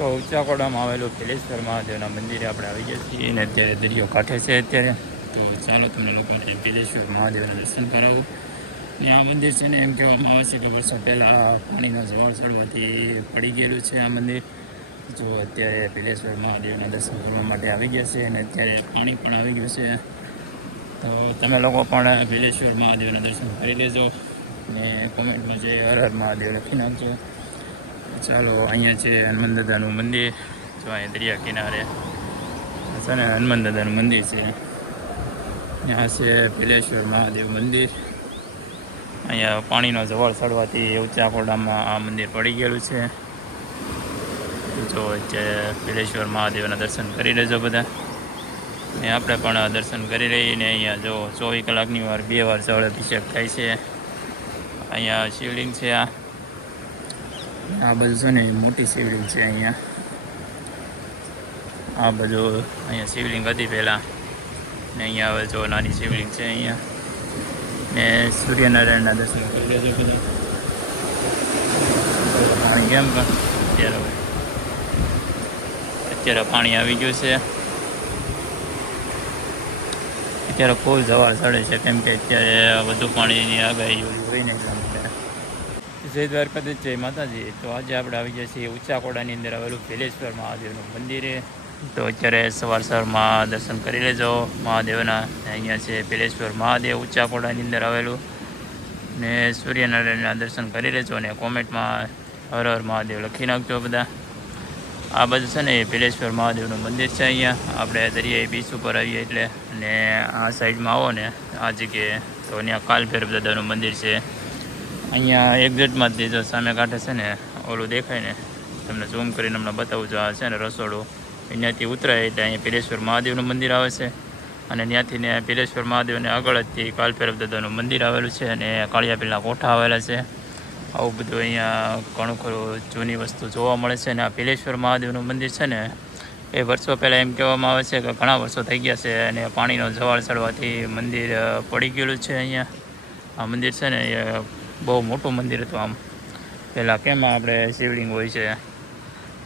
તો ઊંચાકોડામાં આવેલું ભેલેશ્વર મહાદેવના મંદિરે આપણે આવી ગયા છીએ અને અત્યારે દરિયો કાંઠે છે અત્યારે. તો ચાલો તમને લોકોને ભેલેશ્વર મહાદેવના દર્શન કરાવું. ને આ મંદિર છે ને એમ કહેવામાં આવે છે કે વર્ષો પહેલાં પાણીના જવાળ ચડવાથી પડી ગયેલું છે આ મંદિર. જો અત્યારે ભેલેશ્વર મહાદેવના દર્શન કરવા માટે આવી ગયા છે અને અત્યારે પાણી પણ આવી ગયું છે. તો તમે લોકો પણ ભેલેશ્વર મહાદેવના દર્શન કરી લેજો ને કોમેન્ટમાં જે હર હર મહાદેવ લખી નાખજો. ચાલો, અહીંયા છે હનુમાન દાદાનું મંદિર. જો અહીંયા દરિયા કિનારે છે ને હનુમાન દાદાનું મંદિર છે. ત્યાં છે ભેલેશ્વર મહાદેવ મંદિર. અહીંયા પાણીનો જવાળ ચડવાથી ઊંચાકોડામાં આ મંદિર પડી ગયેલું છે. જો અત્યારે ભેલેશ્વર મહાદેવના દર્શન કરી લેજો બધા. ને આપણે પણ દર્શન કરી રહીને અહીંયા જો 24 કલાકની વાર 2 વાર જળ અભિષેક થાય છે. અહીંયા શિવલિંગ છે. આ બધું છે ને મોટી શિવલિંગ છે. અહીંયા આ બધું અહીંયા શિવલિંગ હતી પહેલાં ને અહીંયા હવે જો નાની શિવલિંગ છે અહીંયા. ને સૂર્યનારાયણના દર્શન કરી લેજો બધા. પાણી કેમ અત્યારે પાણી આવી ગયું છે. અત્યારે ફૂલ જવાળ ચડે છે કેમ કે અત્યારે વધુ પાણીની આગાહી હોય ને એટલા માટે. જય દ્વારકાધીશ, જય માતાજી. તો આજે આપણે આવી ગયા છીએ ઊંચાકોડાની અંદર આવેલું ભેલેશ્વર મહાદેવનું મંદિરે. તો અત્યારે સવારમાં દર્શન કરી લેજો મહાદેવના. અહીંયા છે ભેલેશ્વર મહાદેવ ઊંચાકોડાની અંદર આવેલું. ને સૂર્યનારાયણના દર્શન કરી લેજો અને કોમેન્ટમાં હર હર મહાદેવ લખી નાખજો બધા. આ બધું છે ને એ ભેલેશ્વર મહાદેવનું મંદિર છે. અહીંયા આપણે દરિયાઈ બીચ ઉપર આવીએ એટલે ને આ સાઈડમાં આવો ને આ જગ્યાએ તો ત્યાં કાલભૈરવ દાદાનું મંદિર છે. અહીંયા એક્ઝેક્ટમાં જ જો સામે કાંઠે છે ને ઓલું દેખાય ને, તમને ઝૂમ કરીને હમણાં બતાવું છું. આ છે ને રસોડું, અહીંયાથી ઉતરાય એટલે અહીંયા ભેલેશ્વર મહાદેવનું મંદિર આવે છે. અને ત્યાંથી ને ભેલેશ્વર મહાદેવને આગળ જ કાલભૈરવ દાદાનું મંદિર આવેલું છે અને કાળિયા પીરના કોઠા આવેલા છે. આવું બધું અહીંયા ઘણું ખરું જૂની વસ્તુ જોવા મળે છે. અને આ ભેલેશ્વર મહાદેવનું મંદિર છે ને એ વર્ષો પહેલાં એમ કહેવામાં આવે છે કે ઘણા વર્ષો થઈ ગયા છે અને પાણીનો જવાળ ચડવાથી મંદિર પડી ગયેલું છે. અહીંયા આ મંદિર છે ને એ બહુ મોટું મંદિર હતું. આમ પહેલાં કેમ આપણે શિવલિંગ હોય છે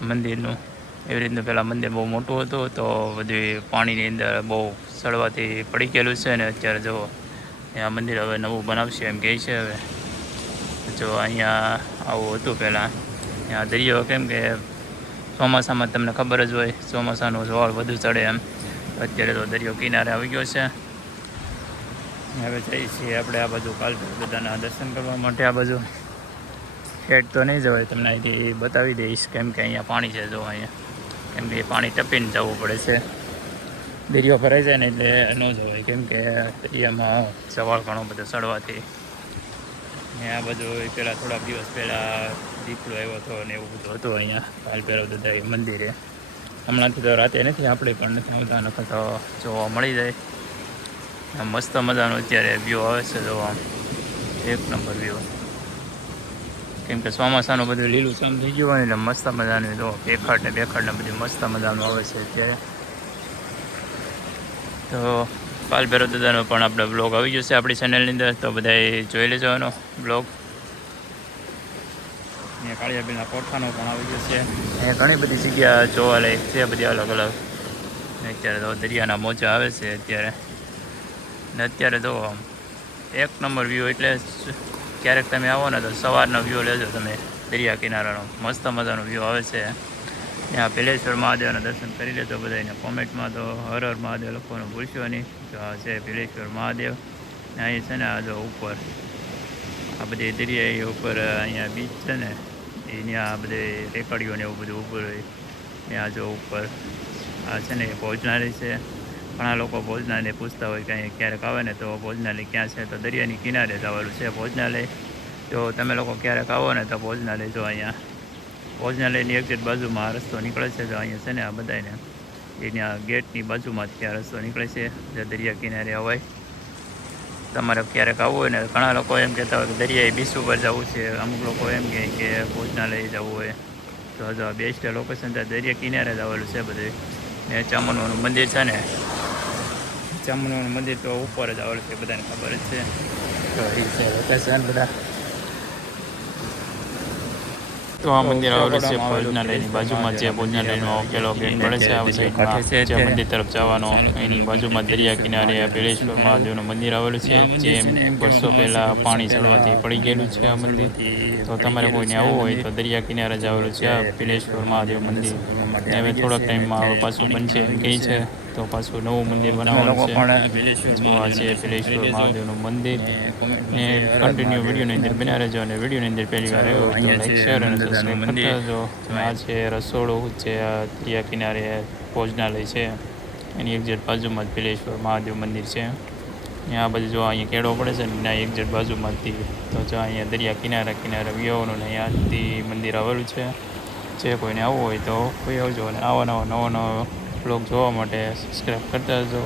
મંદિરનું, એવી રીતનું પહેલાં મંદિર બહુ મોટું હતું. તો બધું પાણીની અંદર બહુ ચડવાથી પડી ગયેલું છે. અને અત્યારે જો આ મંદિર હવે નવું બનાવશે એમ કહે છે. હવે જો અહીંયા આવું હતું પહેલાં. ત્યાં દરિયો કેમ કે ચોમાસામાં તમને ખબર જ હોય ચોમાસાનું જવાળ વધુ ચડે એમ. અત્યારે તો દરિયો કિનારે આવી ગયો છે. હવે જઈએ છીએ આપણે આ બાજુ કાલભૈરવ દાદાના દર્શન કરવા માટે. આ બાજુ હેડ તો નહીં જવાય, તમને અહીંથી બતાવી દઈશ કેમ કે અહીંયા પાણી છે. જો અહીંયા કેમ કે પાણી ટપીને જવું પડે છે. દરિયો ભરાઈ જાય ને એટલે ન જવાય કેમ કે દરિયામાં જવાળ ઘણો બધો ચડવાથી. ને આ બધું પહેલાં થોડાક દિવસ પહેલાં દીપડો આવ્યો હતો ને એવું બધું હતું અહીંયા કાલભૈરવ દાદા મંદિરે. હમણાંથી તો રાતે નથી આપણે પણ નથી આવતા, નકર તો જોવા મળી જાય. મસ્ત મજાનું અત્યારે વ્યૂ આવે છે. જોવા એક નંબર વ્યૂ. કેમ કે ચોમાસાનું બધું લીલું ચમ થઈ ગયું હોય એટલે મસ્ત મજાનું જો બેખાડ ને બધું મસ્ત મજાનું આવે છે અત્યારે. તો કાલભૈરવ દાદાનો પણ આપણે બ્લોગ આવી જશે આપણી ચેનલની અંદર, તો બધાએ જોઈ લેજો એનો બ્લોગ. અહીંયા કાળિયાબીના કોઠાનો પણ આવી જશે. અહીંયા ઘણી બધી જગ્યા જોવાલાયક છે, બધી અલગ અલગ. અત્યારે તો દરિયાના મોજા આવે છે અત્યારે. ને અત્યારે તો એક નંબર વ્યૂ. એટલે ક્યારેક તમે આવો ને તો સવારનો વ્યૂ લેજો તમે દરિયા કિનારાનો. મસ્ત મજાનો વ્યૂ આવે છે. ત્યાં ભેલેશ્વર મહાદેવના દર્શન કરી લેજો બધાને. કોમેન્ટમાં તો હર હર મહાદેવ લખવાનું ભૂલશો નહીં. તો આ છે ભેલેશ્વર મહાદેવ. અહીં છે ને આ જો ઉપર આ બધી દરિયાઈ ઉપર અહીંયા બીચ છે ને એ ત્યાં બધે રેકડીઓ ને એવું બધું ઉપર હોય. ત્યાં જો ઉપર આ છે ને ભોજનાલય છે. ઘણા લોકો ભોજનાલય પૂછતા હોય કે ક્યારેક આવે ને તો ભોજનાલય ક્યાં છે, તો દરિયાની કિનારે જ આવેલું છે ભોજનાલય. જો તમે લોકો ક્યારેક આવો ને તો ભોજનાલય જો અહીંયા ભોજનાલયની એક્ઝેક્ટ બાજુમાં રસ્તો નીકળે છે. તો અહીંયા છે ને આ બધાને અહીંયા ગેટની બાજુમાં જ ત્યાં રસ્તો નીકળે છે જે દરિયા કિનારે અવાય. તમારે ક્યારેક આવવું હોય ને ઘણા લોકો એમ કહેતા હોય કે દરિયાઈ બીચ ઉપર જવું છે, અમુક લોકો એમ કહે કે ભોજનાલય જવું હોય. તો જો બેસ્ટ લોકેશન ત્યાં દરિયા કિનારે જ આવેલું છે બધું. ને ચામુંડનું મંદિર છે ને, ચામુંડનું મંદિર તો ઉપર જ આવેલું છે, બધાને ખબર જ છે. તો એ છે લોકેશન બધા. તો આ મંદિર આવેલું છે ભોજનાલયની બાજુમાં, જે ભોજનાલયનો પેલો ગેટ પડે છે આ સાઈડમાં, જે મંદિર તરફ જવાનો એની બાજુમાં દરિયા કિનારે ભેળેશ્વર મહાદેવનું મંદિર આવેલું છે, જે વર્ષો પહેલાં પાણી ચડવાથી પડી ગયેલું છે આ મંદિર. તો તમારે કોઈને આવવું હોય તો દરિયા કિનારે જ આવેલું છે આ ભેળેશ્વર મહાદેવ મંદિર. હવે થોડાક ટાઈમમાં હવે પાછું બનશે એમ કહે છે, તો પાછું નવું મંદિર બનાવવાનું છે. તો આ છે ભેળેશ્વર મહાદેવનું મંદિર. ને કન્ટિન્યુ વિડીયોની અંદર બન્યા રહેજો, અને વિડીયોની અંદર પહેલી વાર આવ્યો હોય તો લાઈક શેર અને સબસ્ક્રાઈબ કરતા રહેજો. આ છે રસોડું, જે આ દરિયા કિનારે ભોજનાલય છે એની એક્ઝેક્ટ બાજુમાં જ ભેળેશ્વર મહાદેવ મંદિર છે. અહીંયા આ બધું જો અહીંયા કેળો પડે છે ને એના એક્ઝેક્ટ બાજુમાંથી, તો જો અહીંયા દરિયા કિનારે વ્યવનું ને અહીંયાથી મંદિર આવેલું છે. જે કોઈને આવવું હોય તો કોઈ આવજો, અને આવા નવા બ્લોગ જોવા માટે સબસ્ક્રાઈબ કરતા રહેજો.